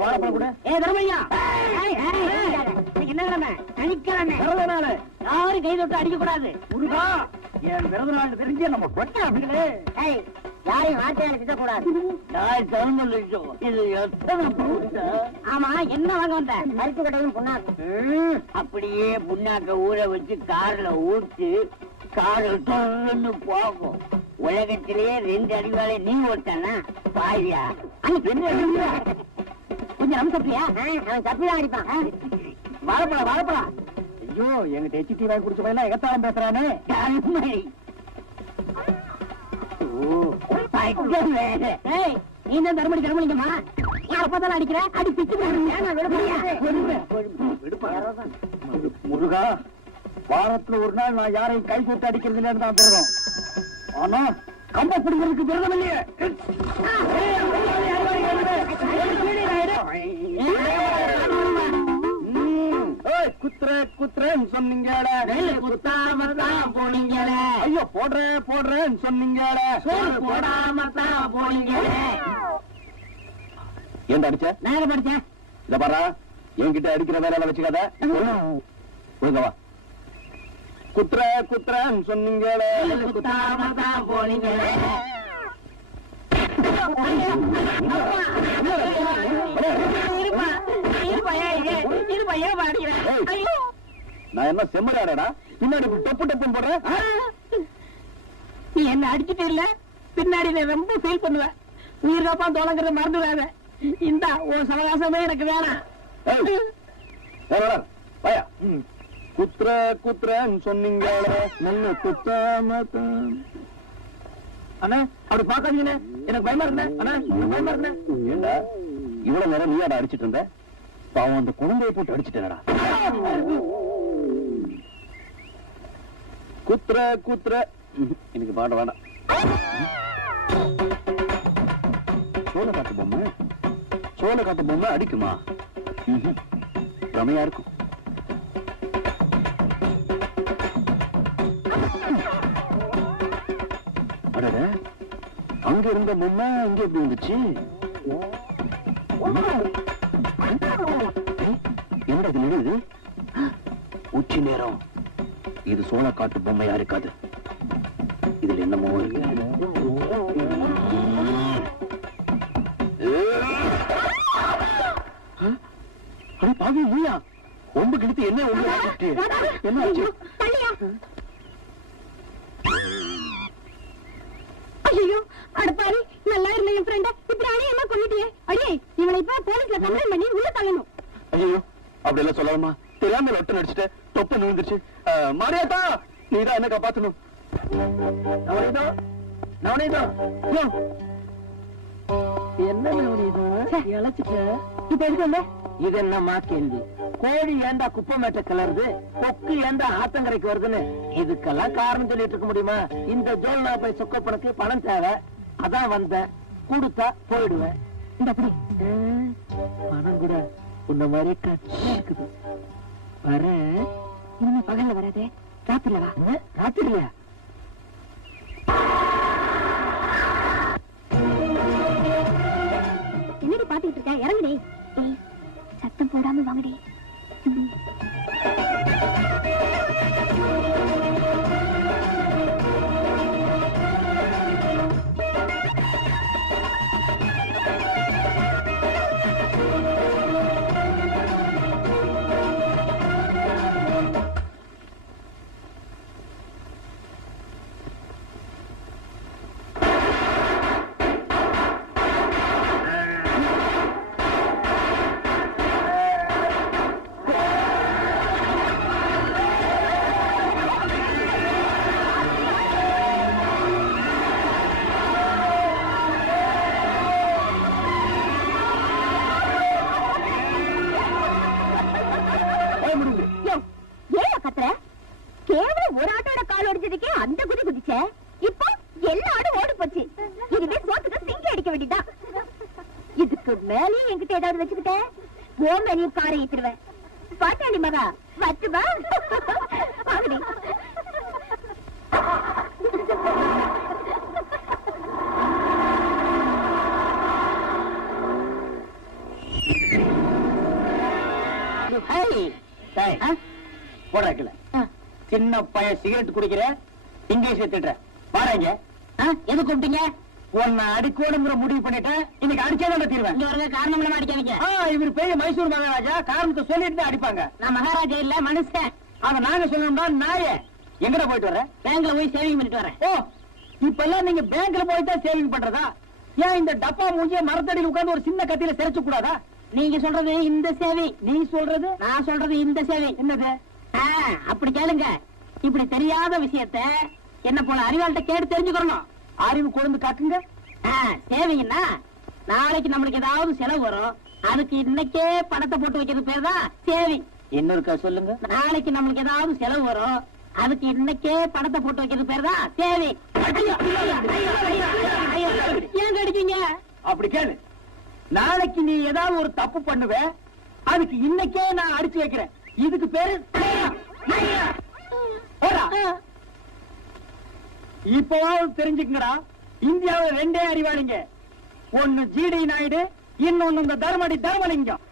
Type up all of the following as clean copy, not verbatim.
வாழைப்பழம் கூட. தர்மையா என்ன கிழமை சனிக்கிழமை பிறந்த நாள், யாரும் கை தொட்டு அடிக்க கூடாது. முருகா, என் பிறந்த நாள் தெரிஞ்சு நம்ம கொட்டை அப்படிங்களே. யாரையும் வார்த்தையால திட்டக்கூடாது. இது எத்தனை? ஆமா, என்ன வாங்க வந்த? மருத்து கடையும் புண்ணாக்கு. அப்படியே புண்ணாக்க ஊற வச்சு கார்ல ஊற்றி காரு தொன்னு போகும். உலகத்திலேயே 2 அடிவாளை நீ ஓட்டானா பாயா? கொஞ்சம் நம்ம தப்பியா? அவன் தப்பிதான் அடிப்பான். வாழைப்பழம் வாழைப்பழம். ஐயோ, எங்க டெச்சி வாங்கி குடிச்ச பையன் எகத்தாளம் பேசுறானே. நீ தான் தர்மடி கிளம்புமா? அப்பதான் அடிக்கிற அடி பிச்சு முருகா. வாரத்துல ஒரு நாள் நான் யாரையும் கை போட்டு அடிக்கிறது இல்லைன்னு தான் பெறுறோம். ஆனா கம்ப பிடிக்கிறதுக்கு விரதம் இல்லையே. குத்துற குத்துறேன்னு சொன்னீங்க, குத்தாமத்தான் போனீங்க. ஐயோ, போடுறேன்னு சொன்னீங்க, போடாமத்தான் போனீங்க. ஏன் அடிச்ச? நான் படிச்சேன். இத பாரா, என்கிட்ட அடிக்கிற வேலையில வச்சுக்காத. ஒழுங்கவா. குத்துறேன்னு சொன்னீங்க, குத்தாமத்தான் போனீங்க. நான் என்ன செம்மறாடா? பின்னாடி டொப்பு டப்புன்னு போடுறேன். நீ என்ன அடிச்சுட்டு இல்ல, பின்னாடி ரொம்ப ஃபீல் பண்ணுவேன். உயிர் காப்பா தோலங்கிறத மறந்துடாத. இந்த உன் சவகாசமே எனக்கு வேணாம். குத்துறேன்னு சொன்னீங்க, நல்ல குத்தாமத்தான். அண்ணா, அப்படி பாக்காதீங்கண்ணே, எனக்கு பயமா இருந்தேன். அண்ணா, பயமா இருந்தேன். ஏண்டா இவ்வளவு நேரம் நீ அட அடிச்சிட்டு இருந்த? பாவம், அந்த குழந்தையை போட்டு அடிச்சுட்டேனடா. குத்துற எனக்கு பாட வேண்டாம். சோளக்காட்டு பொம்மை அடிக்குமா? ரமையா இருக்கும். அடட, அங்க இருந்த பொம்மை இங்க எப்படி வந்துச்சு? என்னது நிறுது? உச்சி நேரம். இது சோளக்காட்டு பொம்மையா இருக்காது. இதுல என்னமோ இருக்கு. பாவி, நீயா? ஒம்பு கிழித்து என்ன என்ன ஆச்சு? ஐயோ, அடப்பாரி, நல்லா இருந்த என் ஃப்ரெண்ட இப்படி அணியமா கொண்டுட்டியே. அடியே, இவனை இப்ப போலீஸ்ல கம்ப்ளைண்ட் பண்ணி உள்ள தள்ளணும். ஐயோ, அப்படி எல்லாம் சொல்லாமா? தெரியாம லொட்ட நடிச்சுட்டு தொப்ப நுழுந்துருச்சு. மாரியாத்தா, நீதான் என்ன காப்பாத்தணும். என்ன இழைச்சிட்ட? இப்ப எதுக்கு வந்த? இது என்னமா கேள்வி? கோழி ஏண்டா குப்பமேட்ட கிளறுது, கொக்கு ஏண்டா ஆத்தங்கரைக்கு வருதுன்னு இதுக்கெல்லாம் காரணம் சொல்லிட்டு இருக்க முடியுமா? இந்த ஜோல்னா போய் சொக்கப்பனுக்கு பணம் தேவை, அதான் வந்தேன். கொடுத்தா போயிடுவேன். இந்த அப்படி பணம் கூட உன்ன மாதிரி கட்சி இருக்குது. வர இனிமே பகல்ல வராதே, ராத்திரில வா. ராத்திரில என்னடி பாத்துக்கிட்டு இருக்க? இறங்குடி. சத்தம் போடாம வாங்கடி. ஒரு ஆட்டோட கால் ஒடிச்சதுக்கே அந்த குதி குதிச்ச. இப்போ எல்லா ஆடும் ஓடி போச்சு. இனிமே சோத்துக்கு சிங்கி அடிக்க வேண்டியதா. இதுக்கு மேலேயும் என்கிட்ட ஏதாவது வச்சுக்கிட்டேன், ஓ மேலையும் காரை ஏத்துருவேன். பாட்டாளி மகா, வச்சுவா. போடாக்கல சின்ன பையன் சிகரெட் குடிக்கிற இங்கிலீஷ் திட்டுற பாருங்க எது கூப்பிட்டீங்க உன்னை அடிக்கோடுங்கிற முடிவு பண்ணிட்டேன் இன்னைக்கு அடிச்சாதான் தீர்வேன் இங்க வரங்க காரணம் இல்லாம அடிக்காதீங்க இவர் பெரிய மைசூர் மகாராஜா காரணத்தை சொல்லிட்டு தான் அடிப்பாங்க நான் மகாராஜா இல்ல மனுஷன் அத நாங்க சொல்லணும்னா நாயே எங்கட போயிட்டு வரேன் பேங்க்ல போய் சேவிங் பண்ணிட்டு வரேன் ஓ இப்ப எல்லாம் நீங்க பேங்க்ல போய் தான் சேவிங் பண்றதா ஏன் இந்த டப்பா மூஞ்சிய மரத்தடியில் உட்கார்ந்து ஒரு சின்ன கத்தியில சிரைச்சு கூடாதா நீங்க சொல்றது இந்த சேவை நீ சொல்றது நான் சொல்றது இந்த சேவை என்னது அப்படி கேளுங்க இப்படி தெரியாத விஷயத்த என்ன போல அறிவாள்கிட்ட கேட்டு தெரிஞ்சுக்கணும் அறிவு கொழுந்து காட்டுங்க சேவைங்கன்னா நாளைக்கு நம்மளுக்கு ஏதாவது செலவு வரும் அதுக்கு இன்னைக்கே பணத்தை போட்டு வைக்கிறது பேர் தான் சேவை இன்னொருக்கா சொல்லுங்க நாளைக்கு நம்மளுக்கு ஏதாவது செலவு வரும் அதுக்கு இன்னைக்கே பணத்தை போட்டு வைக்கிறது பேர் தான் சேவை ஏன் அடிக்கீங்க அப்படி கேளு நாளைக்கு நீ ஏதாவது ஒரு தப்பு பண்ணுவ அதுக்கு இன்னைக்கே நான் அடிச்சு வைக்கிறேன் இதுக்கு பேரு இப்போவாவது தெரிஞ்சுக்கங்கடா இந்தியாவில் ரெண்டே அறிவாளிங்க ஒன்னு ஜிடி நாயுடு இன்னொன்னு இந்த தர்மடி தர்மலிங்கம்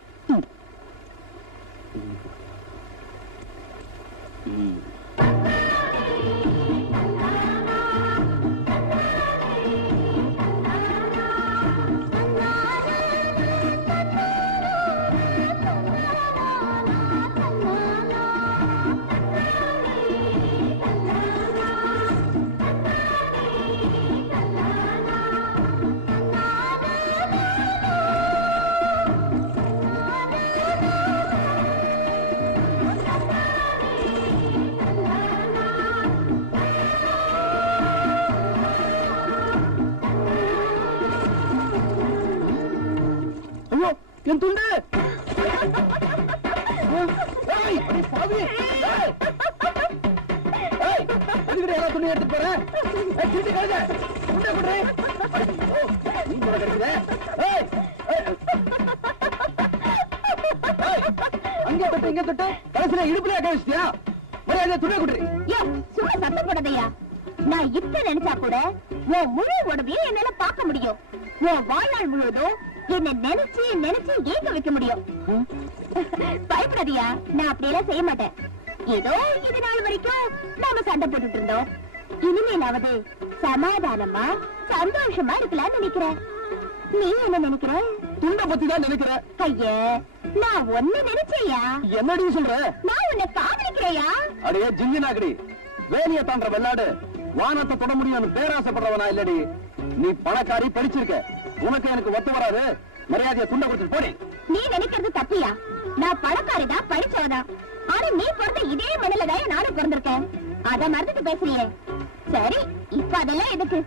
என் துண்டு துணி எடுத்து போறேன் அங்க தொட்டு இங்க தொட்டு கடைசியில இடுப்புல கழிச்சியா துணி குடுறி சும்மா சத்தம் போடாதையா நான் இப்ப நினைச்சா கூட உன் முழு உடம்பையும் என்னால பார்க்க முடியும் உன் வாழ்நாள் முழுவதும் என்ன நினைச்சு நினைச்சு ஏங்க வைக்க முடியும் பயப்படாதியா நான் அப்படியெல்லாம் செய்ய மாட்டேன் ஏதோ இது நாள் வரைக்கும் நாம சண்டை போட்டுட்டு இருந்தோம் இனிமேலாவது சமாதானமா சந்தோஷமா இருக்கலாம்னு நினைக்கிறேன் நீ என்ன நினைக்கிற துண்ட பத்தி தான் நினைக்கிறேன் ஐயா நான் ஒண்ணு நினைச்சேயா என்னடி சொல்ற நான் உன்னை காதலிக்கிறேயா அடையே ஜிங்கினாக்கடி வேலிய தாண்ட வெள்ளாடு வானத்தை தொட முடியும் பேராசைப்படுறவனா இல்லடி நீ பணக்காரி படிச்சிருக்க உனக்கு எனக்கு ஒத்து வராது மரியாதையை துண்ட கொடுத்து போடி நீ நினைக்கிறது தப்பியா நான் பணக்காரிதான் படிச்சவதான் ஆனா நீ பிறந்த இதே மண்ணிலதான் நானும் பிறந்திருக்கேன் அத மறந்துட்டு பேசுறியே சரி இப்ப அதெல்லாம் எதுக்கு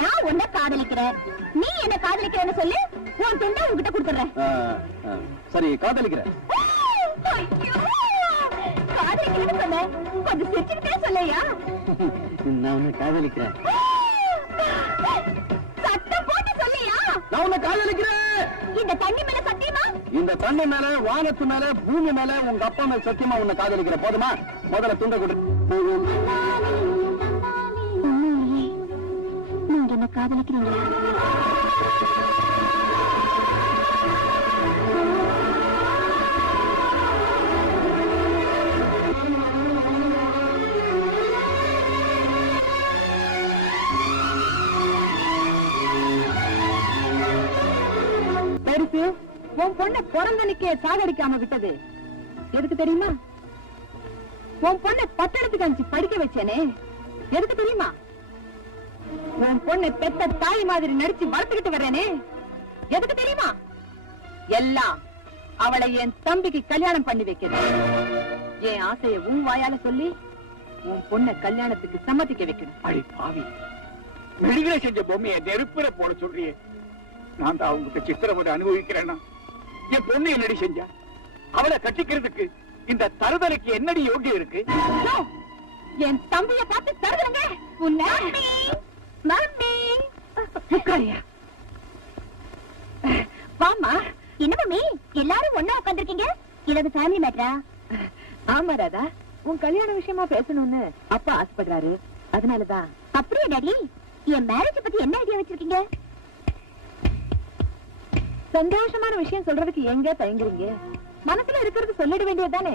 நான் உன்னை காதலிக்கிறேன் நீ என்ன காதலிக்கிறேன்னு சொல்லு உன் துண்டை உன்கிட்ட கொடுத்துறேன் சரி காதலிக்கிறேன் காதலிக்கிறேன்னு சொன்ன கொஞ்சம் சிரிச்சுக்கிட்டே சொல்லையா நான் உன்னை காதலிக்கிறேன் சத்தம் போட்டு சொல்லையா நான் உன்னை காதலிக்கிறேன் இந்த தண்ணி மேல சத்தியமா இந்த தண்ணி மேல வானத்து மேல பூமி மேல உங்க அப்பா மேல சத்தியமா உன்னை காதலிக்கிற போதுமா முதல்ல துண்ட கொடு நீங்க என்ன காதலிக்கிறீங்களா உன் பொண்ணை பிறந்தனிக்கே சாகடிக்காம விட்டது எதுக்கு தெரியுமா? உன் பொண்ணை பட்டணத்துக்கு அனுப்பிச்சு படிக்க வச்சேனே எதுக்கு தெரியுமா? உன் பொண்ணை பெத்த தாய் மாதிரி நடிச்சு வளர்த்துக்கிட்டு வர்றேனே எதுக்கு தெரியுமா? எல்லாம் அவளை என் தம்பிக்கு கல்யாணம் பண்ணி வைக்கணும். என் ஆசைய உன் வாயால சொல்லி உன் பொண்ணை கல்யாணத்துக்கு சம்மதிக்க வைக்கணும். அடி பாவி, விடுதலை செஞ்ச பொம்மையை நெருப்புல போட சொல்றியே, நான் தான் அவங்களுக்கு சித்திரவதை அனுபவிக்கிறேன்னா என் பொண்ணு என்னடி செஞ்சா? அவளை கட்டிக்கிறதுக்கு இந்த தருதலைக்கு என்னடி யோகியம் இருக்கு? என் தம்பிய பார்த்து தருதுங்க உன்னை. வாமா. என்ன மம்மி எல்லாரும் ஒண்ணா உட்காந்துருக்கீங்க? ஏதாவது ஃபேமிலி மேட்டரா? ஆமா ராதா, உன் கல்யாண விஷயமா பேசணும்னு அப்பா ஆசைப்படுறாரு, அதனாலதான். அப்படியே டாடி, என் மேரேஜ் பத்தி என்ன ஐடியா வச்சிருக்கீங்க? சந்தோஷமான விஷயம் சொல்றதுக்கு எங்க தயங்குறீங்க? மனசுல இருக்கிறது சொல்லிட வேண்டியதுதானே.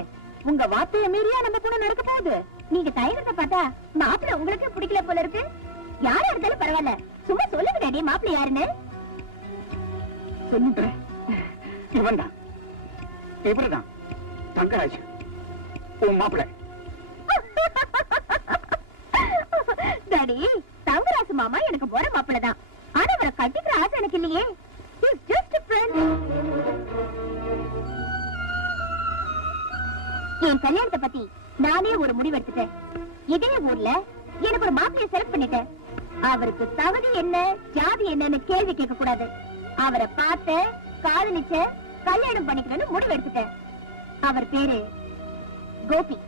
உங்க வார்த்தையை மீறியா நம்ம பொண்ணு நடக்க போகுது. நீங்க தயங்கத்தை பார்த்தா மாப்பிள்ள உங்களுக்கு பிடிக்கல போல இருக்கு. யாரா இருந்தாலும் பரவாயில்ல, சும்மா சொல்லுங்க டாடி மாப்பிள்ள யாருன்னு. சொல்லுங்க. இவன் தான், இவர்தான் தங்கராஜ், உன் மாப்பிள்ளை. டாடி, தங்கராசு மாமா எனக்கு போற மாப்பிள்ள தான். ஆனா அவரை கட்டிக்கிற ஆசை எனக்கு இல்லையே. He's just a friend. என் கல்யாணத்தை பத்தி நானே ஒரு முடிவு எடுத்துட்டேன். இதே ஊர்ல எனக்கு ஒரு மாப்பிள்ளைய செலக்ட் பண்ணிட்டேன். அவருக்கு தகுதி என்ன, ஜாதி என்னன்னு கேள்வி கேட்க கூடாது. அவரை பார்த்த, காதலிச்ச, கல்யாணம் பண்ணிக்கிறேன்னு முடிவு எடுத்துட்டேன். அவர் பேரு கோபி.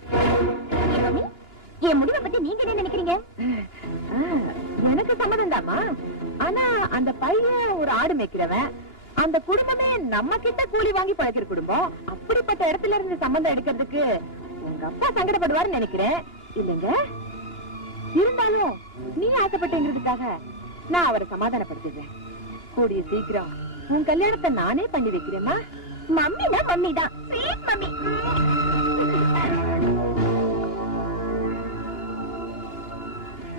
என் முடிவை பத்தி நீங்க என்ன நினைக்கிறீங்க? எனக்கு சம்மதம் தாமா. ஆனா அந்த பையன் ஒரு ஆடு மேய்க்கிறவன். அந்த குடும்பமே நம்ம கிட்ட கூலி வாங்கி பழக்கிற குடும்பம். அப்படிப்பட்ட இடத்துல இருந்து சம்பந்தம் எடுக்கிறதுக்கு உங்க அப்பா சங்கடப்படுவார்னு நினைக்கிறேன். இல்லங்க, இருந்தாலும் நீ ஆசைப்பட்டேங்கிறதுக்காக நான் அவரை சமாதானப்படுத்திடுறேன். கூடிய சீக்கிரம் உன் கல்யாணத்தை நானே பண்ணி வைக்கிறேம்மா. மம்மினா மம்மி தான், ஸ்வீட் மம்மி.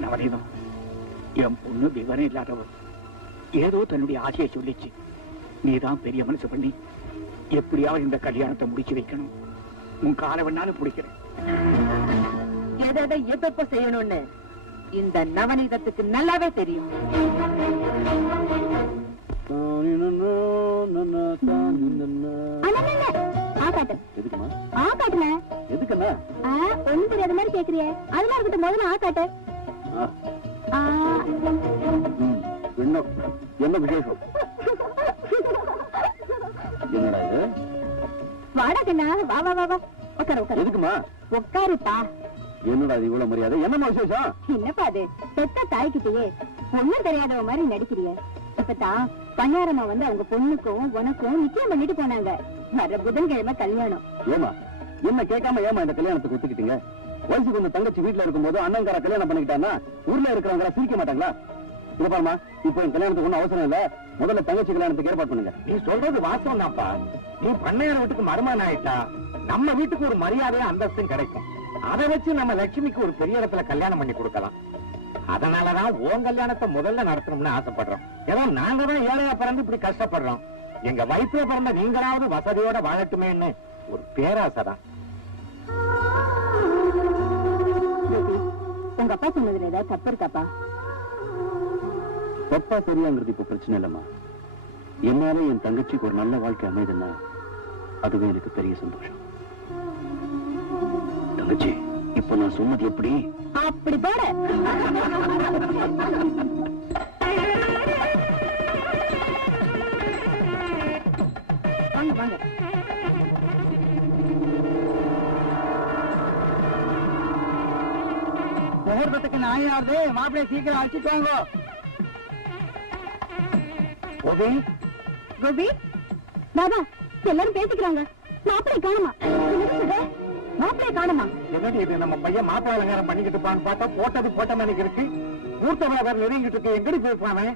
நவநீதம், என் பொண்ணு விவரம் இல்லாதவர். ஏதோ தன்னுடைய ஆசையை சொல்லிச்சு. நீதான் பெரிய மனசு பண்ணி எப்படியாவது இந்த கல்யாணத்தை முடிச்சு வைக்கணும். உன் காலை வேணாலும் பிடிக்கிறேன். எதை எப்ப செய்யணும்னு இந்த நவநீதத்துக்கு நல்லாவே தெரியும். ஒண்ணும் தெரியாத மாதிரி கேக்குறியே, அதெல்லாம் இருக்கட்டும். முதல்ல ஆக்காட்டு. என்ன விசேஷம்? என்னடா இது? வாடா கண்ணா, வா வா வா வா. உட்காரு உட்காரு. எதுக்குமா? உட்காருப்பா. என்னடா இது இவ்வளவு மரியாதை? என்னமா விசேஷம்? என்னப்பா அது, பெத்த தாய்கிட்டயே ஒண்ணும் தெரியாதவ மாதிரி நடிக்கிறிய. இப்பதான் பணியாரமா வந்து அவங்க பொண்ணுக்கும் உனக்கும் நிச்சயம் பண்ணிட்டு போனாங்க. வர புதன்கிழமை கல்யாணம். ஏமா என்ன கேட்காம ஏமா இந்த கல்யாணத்துக்கு ஒத்துக்கிட்டீங்க? வயசுக்கு ஒண்ணு தங்கச்சி வீட்டுல இருக்கும்போது அண்ணங்கார கல்யாணம் பண்ணிக்கிட்டான்னா ஊர்ல இருக்கிறவங்க சிரிக்க மாட்டாங்களா? இங்க பாருமா, இப்போ என் கல்யாணத்துக்கு ஒண்ணும் அவசரம் இல்ல. முதல்ல தங்கச்சி கல்யாணத்துக்கு ஏற்பாடு பண்ணுங்க. நீ சொல்றது வாஸ்தவம் தான்ப்பா. நீ பண்ணையார் வீட்டுக்கு மருமகன் ஆயிட்டா நம்ம வீட்டுக்கு ஒரு மரியாதையும் அந்தஸ்தும் கிடைக்கும். அதை வச்சு நம்ம லட்சுமிக்கு ஒரு பெரிய இடத்துல கல்யாணம் பண்ணி கொடுக்கலாம். அதனாலதான் உன் கல்யாணத்தை முதல்ல நடத்தணும்னு ஆசைப்படுறோம். ஏதோ நாங்க தான் ஏழையா பிறந்து இப்படி கஷ்டப்படுறோம். எங்க வயிற்றுல பிறந்த நீங்களாவது வசதியோட வாழட்டுமேன்னு ஒரு பேராசைதான். உங்க அப்பா சொன்னதுல ஏதாவது தப்பு இருக்காப்பா? தப்பா சரியாங்கிறது இப்ப பிரச்சனை இல்லம்மா. என்னால என் தங்கச்சிக்கு ஒரு நல்ல வாழ்க்கை அமைதுன்னா அதுவே எனக்கு பெரிய சந்தோஷம். தங்கச்சி, இப்ப நான் சொன்னது எப்படி? அப்படி போட. வாங்க வாங்க. முகூர்த்தத்துக்கு நாயாவது மாப்பிள்ளை சீக்கிரம் அழைச்சிட்டு வாங்க. கோபி, கோபி, பாபா, எல்லாரும் பேசிக்கிறாங்க. மாப்பிள்ளை காணுமா? மாப்பிள்ளை காணுமா? என்னடி இது, நம்ம பையன் மாப்பிள்ளை அலங்காரம் பண்ணிக்கிட்டு பார்த்தா போட்டது போட்ட மாதிரி இருக்கு. மூர்த்த வேற நெருங்கிட்டு இருக்கு. எங்கடி போயிருப்பானே?